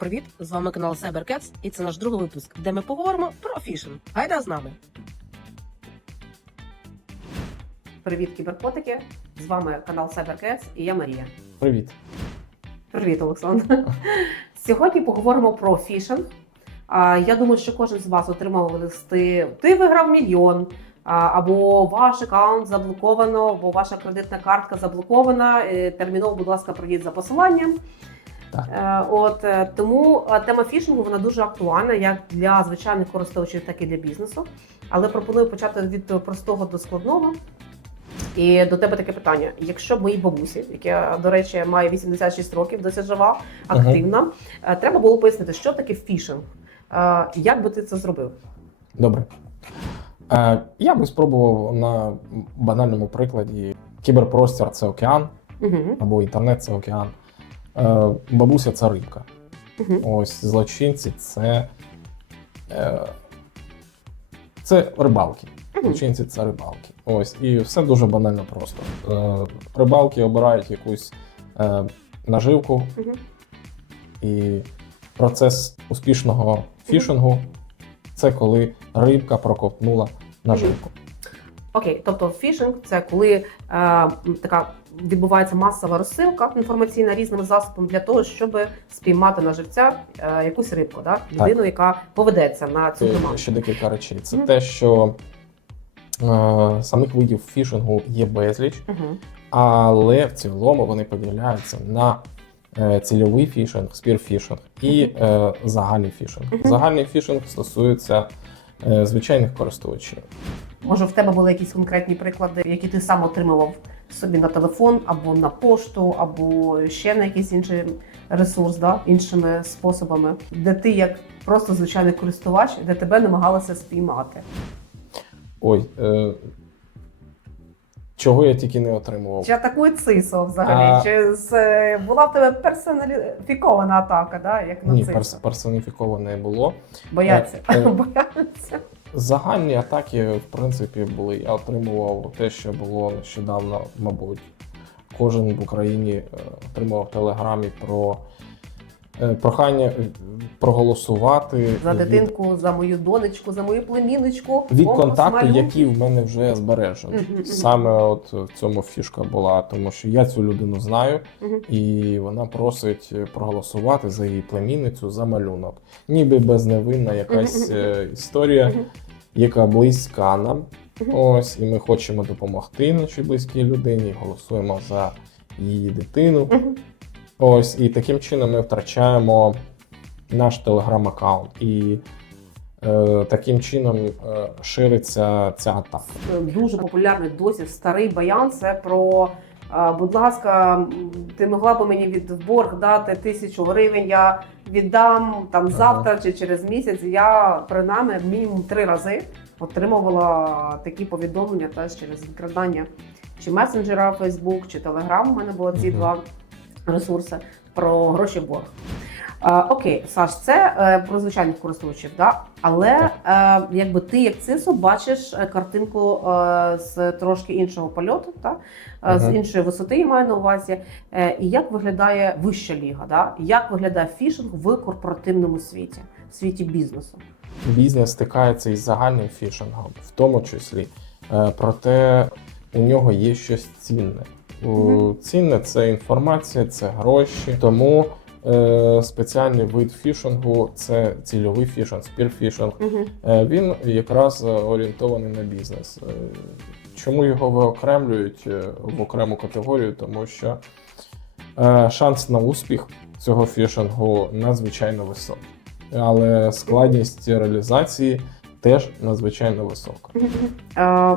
Привіт! З вами канал CyberCats і це наш другий випуск, де ми поговоримо про фішинг. Гайда з нами! Привіт, кіберкотики! З вами канал CyberCats і я Марія. Привіт. Привіт, Олександр. Сьогодні поговоримо про фішинг. Я думаю, що кожен з вас отримав листи. Ти виграв мільйон, або ваш аккаунт заблоковано, або ваша кредитна картка заблокована. Е, Терміново, будь ласка, пройдіть за посиланням. Так. Е, От е, тому е, тема фішингу вона дуже актуальна як для звичайних користувачів, так і для бізнесу. Але пропоную почати від простого до складного. І до тебе таке питання: якщо моїй бабусі, яка, до речі, має 86 років, досі жива, активна, е, треба було пояснити, що таке фішинг. Як би ти це зробив? Добре. Я би спробував на банальному прикладі. Кіберпростір це океан, Угу. або інтернет це океан. Е, бабуся це рибка. Угу. Ось злочинці це. Е, це рибалки. Злочинці це рибалки. Ось. І все дуже банально просто. Е, рибалки обирають якусь наживку, Угу. І процес успішного фішингу це коли рибка проковтнула наживку. Окей, тобто фішинг це коли е, така відбувається масова розсилка інформаційна різними засобами для того, щоб спіймати на живця е, якусь рибку, да? людину, яка поведеться на цю приманку. ще декілька речей. Це Мгм. те, що е, самих видів фішингу є безліч, Угу. але в цілому вони поділяються на е, цільовий фішинг, спірфішинг і е, загальний фішинг. Мгм. Загальний фішинг стосується е, звичайних користувачів. Може, в тебе були якісь конкретні приклади, які ти сам отримував собі на телефон, або на пошту, або ще на якийсь інший ресурс, да? іншими способами, де ти як просто звичайний користувач, де тебе намагалися спіймати. Ой, е, чого я тільки не отримував. Чи атакує ЦИСО взагалі? А- Чи з, е, була в тебе персоналіфікована атака, да? як на Ні, ЦИСО? перс- персоніфіковане було. Бояться. Е, е. Бояться. Загальні атаки, в принципі, були. Я отримував те, що було нещодавно, мабуть. Кожен в Україні е, отримував Телеграмі про прохання е, проголосувати За від, дитинку, за мою донечку, за мою племінничку. від контакту, які в мене вже збережені. Саме от в цьому фішка була, тому що я цю людину знаю, і вона просить проголосувати за її племінницю за малюнок. Ніби безневинна якась е, історія, яка близька нам. Ось, і ми хочемо допомогти нашій близькій людині, голосуємо за її дитину. Ось, і таким чином ми втрачаємо наш телеграм-аккаунт. І е, таким чином е, шириться ця атака. дуже популярний досі старий баян. Це про. а, Будь ласка, ти могла б мені від борг дати тисячу гривень. Я віддам там Ага. завтра чи через місяць. Я принаймні мінімум три рази отримувала такі повідомлення теж через викрадання чи месенджера Facebook, чи Telegram. У мене було ці Мгм. два ресурси про гроші в борг. Е, окей, Саш, це е, про звичайних користувачів, да? але е, якби ти як ЦИСО бачиш е, картинку е, з трошки іншого польоту, та? Е, з іншої висоти, я маю на увазі. Е, і як виглядає вища ліга? Да? Як виглядає фішинг в корпоративному світі, в світі бізнесу? Бізнес стикається із загальним фішингом, в тому числі. Е, проте у нього є щось цінне. У- Цінне це інформація, це гроші. Тому е, спеціальний вид фішингу це цільовий фішинг, спірфішинг. Е, Він якраз е, орієнтований на бізнес. Е, Чому його виокремлюють е, в окрему категорію? Тому що е, шанс на успіх цього фішингу надзвичайно високий. Але складність реалізації теж надзвичайно висока. Е,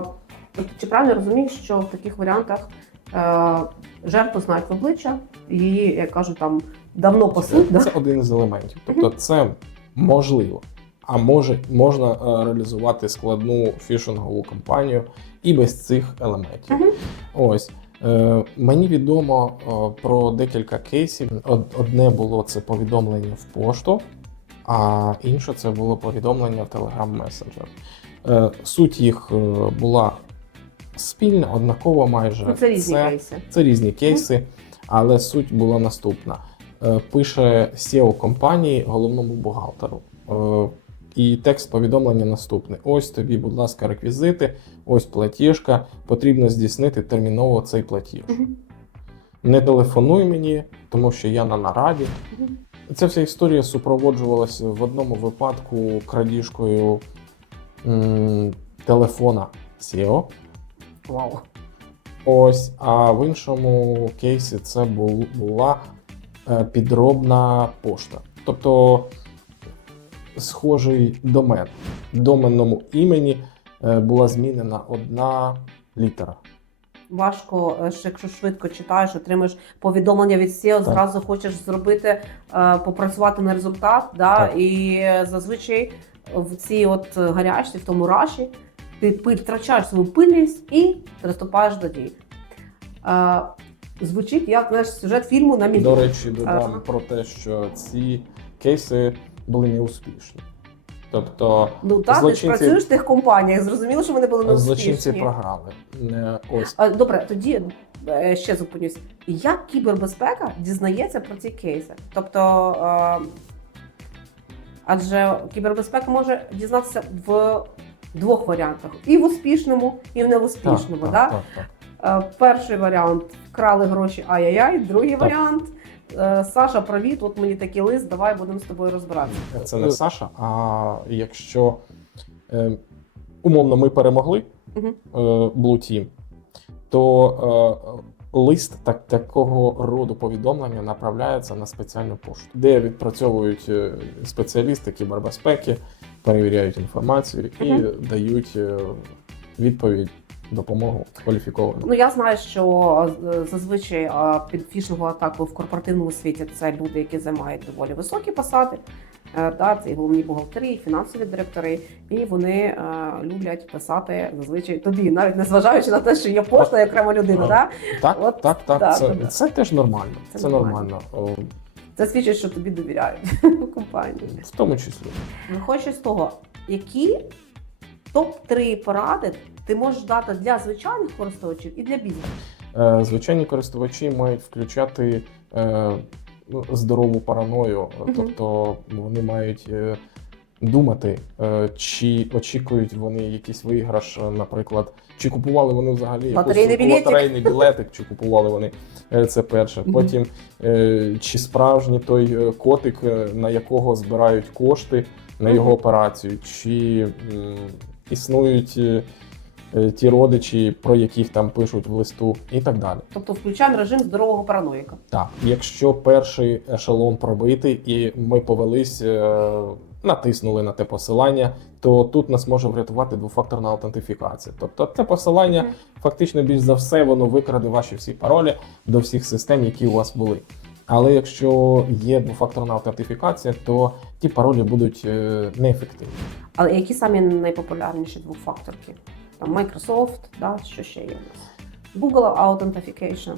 чи правильно я розумію, що в таких варіантах е, жертву знають в обличчя, її, як кажуть, там давно пасуть, да? Це один із елементів. Тобто, це можливо. А може можна е, реалізувати складну фішингову кампанію і без цих елементів. Ось е, мені відомо е, про декілька кейсів. Од- Одне було це повідомлення в пошту, а інше це було повідомлення в Telegram Messenger. Е, Суть їх е, була спільна, однакова майже. Ну, це різні кейси. Це різні кейси, але суть була наступна. е, пише SEO компанії головному бухгалтеру. Е, І текст повідомлення наступний: ось тобі, будь ласка, реквізити, ось платіжка. Потрібно здійснити терміново цей платіж. Мгм. Не телефонуй мені, тому що я на нараді. Мгм. Ця вся історія супроводжувалася в одному випадку крадіжкою м, телефона SEO. Вау. Ось, а в іншому кейсі це була е, підробна пошта. Тобто схожий домен. В доменному імені е, була змінена одна літера. Важко, е, якщо швидко читаєш, отримаєш повідомлення від SEO, зразу хочеш зробити, попрацювати на результат. Да? Так. І зазвичай в цій от гарячці, в тому раші, ти пиль, втрачаєш свою пильність і приступаєш до дій. Е, Звучить як знаєш, сюжет фільму на мільйон. До речі, додам про те, що ці кейси були неуспішні. Тобто Ну так, ти ж працюєш в тих компаніях, зрозуміло, що вони були неуспішні. злочинці програли. Ось А, Добре, тоді е, ще зупинюсь. Як кібербезпека дізнається про ці кейси? Тобто, адже кібербезпека може дізнатися в двох варіантах: і в успішному, і в невуспішному. так, да? так, так. Е, Перший варіант вкрали гроші ай-яй-яй, другий варіант. е, Саша, привіт, от мені такий лист, давай будемо з тобою розбиратися. Це не Саша. А якщо е, умовно ми перемогли Мгм. е, Blue Team, то е, лист так, такого роду повідомлення направляється на спеціальну пошту, де відпрацьовують е, спеціалісти кібербезпеки, перевіряють інформацію і Мгм. дають е, відповідь, допомогу кваліфіковану. Ну я знаю, що е, зазвичай е, під фішингову атаку в корпоративному світі це люди, які займають доволі високі посади. Е, Да, це і головні бухгалтери, і фінансові директори, і вони е, люблять писати зазвичай тобі, навіть незважаючи на те, що є пошта і окрема людина. Да? Так, От, так, так. да, це, да. це теж нормально. Це Це, нормально. нормально. О, Це свідчить, що тобі довіряють в компанії. в тому числі. Виходячи з того, які топ-3 поради ти можеш дати для звичайних користувачів і для бізнесу. Е, Звичайні користувачі мають включати е, ну, здорову параною, тобто вони мають е, думати, е, чи очікують вони якийсь виграш, е, наприклад, чи купували вони взагалі якусь Лотерейний білетик. чи купували вони е, це перше. Потім чи справжній той котик, на якого збирають кошти на його операцію, чи існують. Ті родичі, про яких там пишуть в листу, і так далі. Тобто включаємо режим здорового параноїка. Так, якщо перший ешелон пробитий, і ми повелись, натиснули на те посилання, то тут нас може врятувати двофакторна аутентифікація. Тобто, це посилання фактично більш за все воно викраде ваші всі паролі до всіх систем, які у вас були. Але якщо є двофакторна аутентифікація, то ті паролі будуть е, неефективні. Але які самі найпопулярніші двохфакторки? Там Microsoft, да, що ще є? Google Authentication.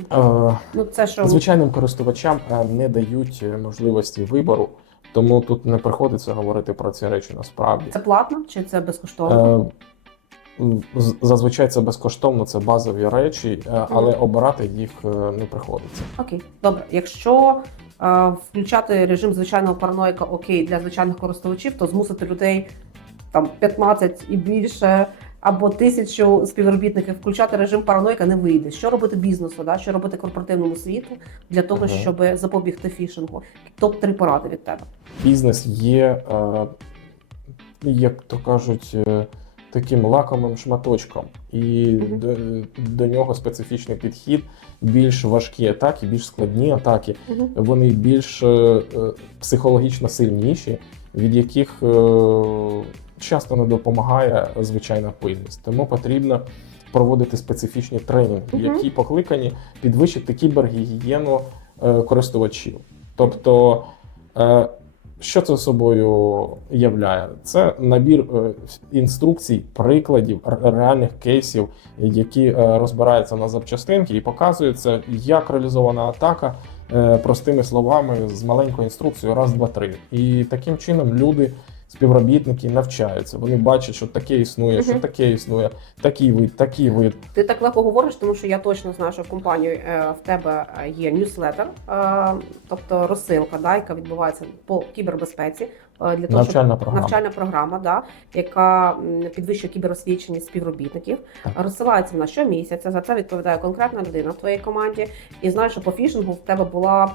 Е, Ну це що Звичайним користувачам е, не дають е, можливості вибору, тому тут не приходиться говорити про ці речі насправді. це платно чи це безкоштовно? Е, Зазвичай це безкоштовно, це базові речі, е, але обирати їх е, не приходиться. Окей, добре. Якщо е, включати режим звичайного параноїка окей для звичайних користувачів, то змусити людей там 15 і більше. Або тисячу співробітників включати режим параноїка не вийде. Що робити бізнесу, да? що робити корпоративному світу для того, Ага. щоб запобігти фішингу? Топ 3 поради від тебе. Бізнес є, е, як то кажуть, е, таким лакомим шматочком, і Мгм. до, до нього специфічний підхід, більш важкі атаки, більш складні атаки. вони більш е, психологічно сильніші, від яких е, часто не допомагає звичайна пильність. Тому потрібно проводити специфічні тренінги, які покликані підвищити кібергігієну е, користувачів. Тобто, е, що це собою являє? Це набір інструкцій, прикладів, реальних кейсів, які розбираються на запчастинки і показується, як реалізована атака простими словами з маленькою інструкцією раз, два, три. І таким чином люди співробітники навчаються. Вони бачать, що таке існує, що таке існує, такий вид, такий вид. Ти так легко говориш, тому що я точно знаю, що в компанії е, в тебе е, є ньюслетер, е, тобто розсилка, да, яка відбувається по кібербезпеці е, для того, щоб Навчальна програма. навчальна програма, да, яка підвищує кіберосвіченість співробітників. Так. Розсилається вона щомісяця. За це відповідає конкретна людина в твоїй команді. І знаєш, що по фішингу в тебе була е,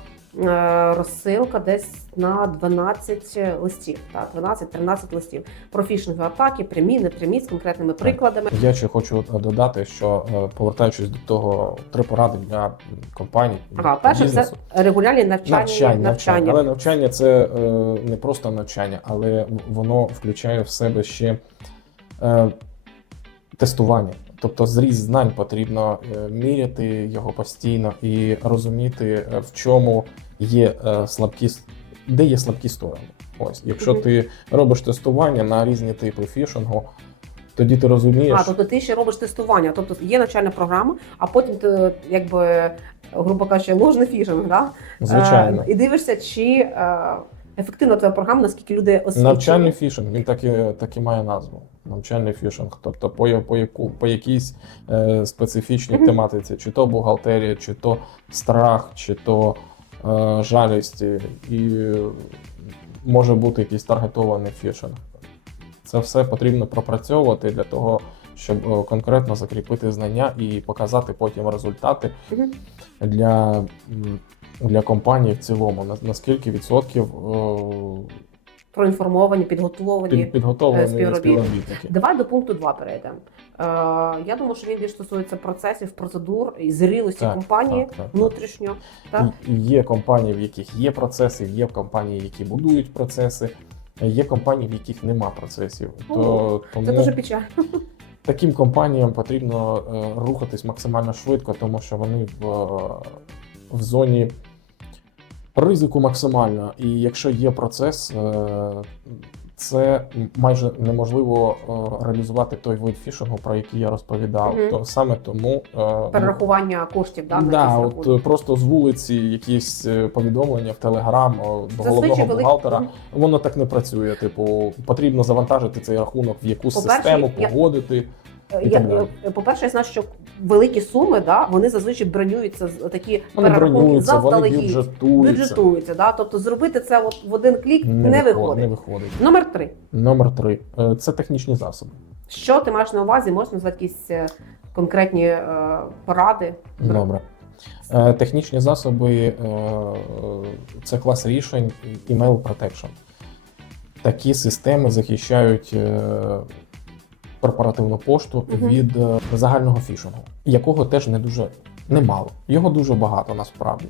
розсилка десь на 12 листів, так, 12-13 листів. Про фішингові атаки, прямі, непрямі, з конкретними прикладами. Я ще хочу додати, що е, повертаючись до того, три поради для компаній. Ага, перше це регулярні навчання. Навчання, навчання. Але навчання це е, не просто навчання, але воно включає в себе ще е, тестування. Тобто зріз знань потрібно е, міряти його постійно і розуміти, е, в чому є е, слабкі, де є слабкі сторони. Ось, якщо ти робиш тестування на різні типи фішингу, тоді ти розумієш. А, тобто ти ще робиш тестування. Тобто є навчальна програма, а потім ти, якби, грубо кажучи, ложний фішинг, да? Звичайно. Е, і дивишся, чи ефективна твоя програма, наскільки люди освічені. Навчальний фішинг, він так і, так і має назву. Навчальний фішинг. Тобто по, по, яку, по якійсь е, специфічній тематиці, чи то бухгалтерія, чи то страх, чи то е, жалість, і- може бути якийсь таргетований фішинг. Це все потрібно пропрацьовувати для того, щоб е, конкретно закріпити знання і показати потім результати для, для компанії в цілому. Наскільки відсотків е, Проінформовані, підготовлені. під, підготовлені е, співробітники. співробітники. Давай до пункту 2 перейдемо. Е, я думаю, що він більш стосується процесів, процедур і зрілості Так, компанії так, так, внутрішньо. Так? Є компанії, в яких є процеси, є компанії, які будують процеси, є компанії, в яких нема процесів. О, То, тому Це дуже печально. таким компаніям потрібно е, рухатись максимально швидко, тому що вони в, е, в зоні ризику максимально. І якщо є процес, е, це майже неможливо е, реалізувати той вид фішингу, про який я розповідав. Мгм. То саме тому е, Перерахування коштів да, Да, от просто з вулиці якісь повідомлення в Телеграм до головного бухгалтера. Мгм. Воно так не працює. Типу, потрібно завантажити цей рахунок в якусь По-перше, систему, я- погодити. Е, Я, далі. е, по-перше, я знаю, що великі суми, да, вони зазвичай бронюються з такі Вони перерахунки заздалегідь, бюджетуються. бюджетуються. Да? Тобто зробити це от в один клік не, виход- виходить. не виходить. Номер три. Номер три Е, це технічні засоби. Що ти маєш на увазі? Можна назвати якісь конкретні е, поради? Добре. Е, Технічні засоби е, це клас рішень email protection. Такі системи захищають корпоративну пошту Мгм. від е, загального фішингу, якого теж не дуже немало. Його дуже багато насправді.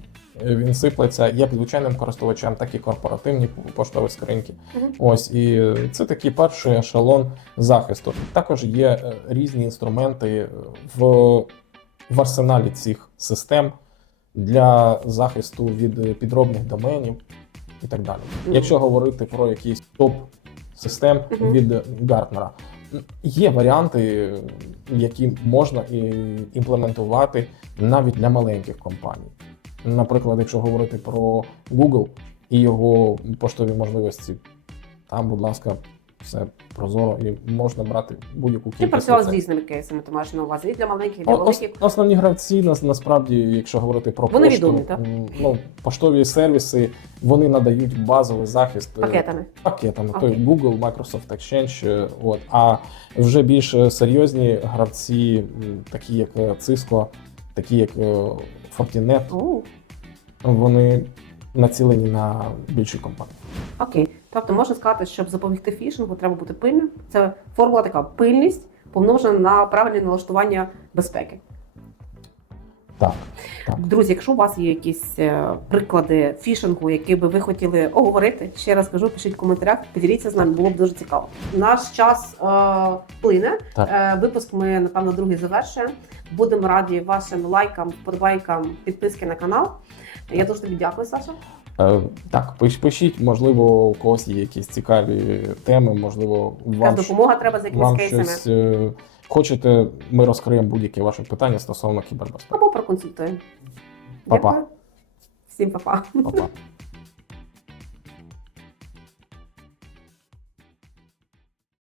Е, Він сиплеться як звичайним користувачам, так і корпоративні поштові скриньки. Мгм. Ось і це такий перший ешелон захисту. Також є е, різні інструменти в, в арсеналі цих систем для захисту від підробних доменів і так далі. Мгм. Якщо говорити про якісь топ систем Мгм. від Гартнера, є варіанти, які можна імплементувати навіть для маленьких компаній. Наприклад, якщо говорити про Google і його поштові можливості, там, будь ласка, все прозоро і можна брати будь-яку кількість. Ти працював з різними кейсами, ти маєш на увазі і для маленьких, і для ос- великих. Основні гравці нас насправді, якщо говорити про Вони пошту, відомі, так? ну поштові сервіси, вони надають базовий захист е, Пакетами. пакетами. Окей. Той Google, Microsoft Exchange. е, От а вже більш е, серйозні гравці, такі як Cisco, такі як Fortinet, О, вони націлені на більші компанії. окей. Тобто можна сказати, щоб запобігти фішингу, треба бути пильним. Це формула така пильність помножена на правильне налаштування безпеки. Так, так. Друзі, якщо у вас є якісь е, приклади фішингу, які би ви хотіли оговорити, ще раз кажу, пишіть в коментарях, поділіться з нами, було б дуже цікаво. Наш час е, плине. Е, випуск ми, напевно, другий завершуємо. Будемо раді вашим лайкам, вподобайкам, підписки на канал. Я дуже тобі дякую, Саша. Е, Так, пиш- пишіть, можливо, у когось є якісь цікаві теми, можливо, вам, допомога треба з якимись вам кейсами. щось е, хочете, ми розкриємо будь-які ваші питання стосовно кібербезпеки. Або проконсультуємо. Па-па. Всім па-па. Па-па.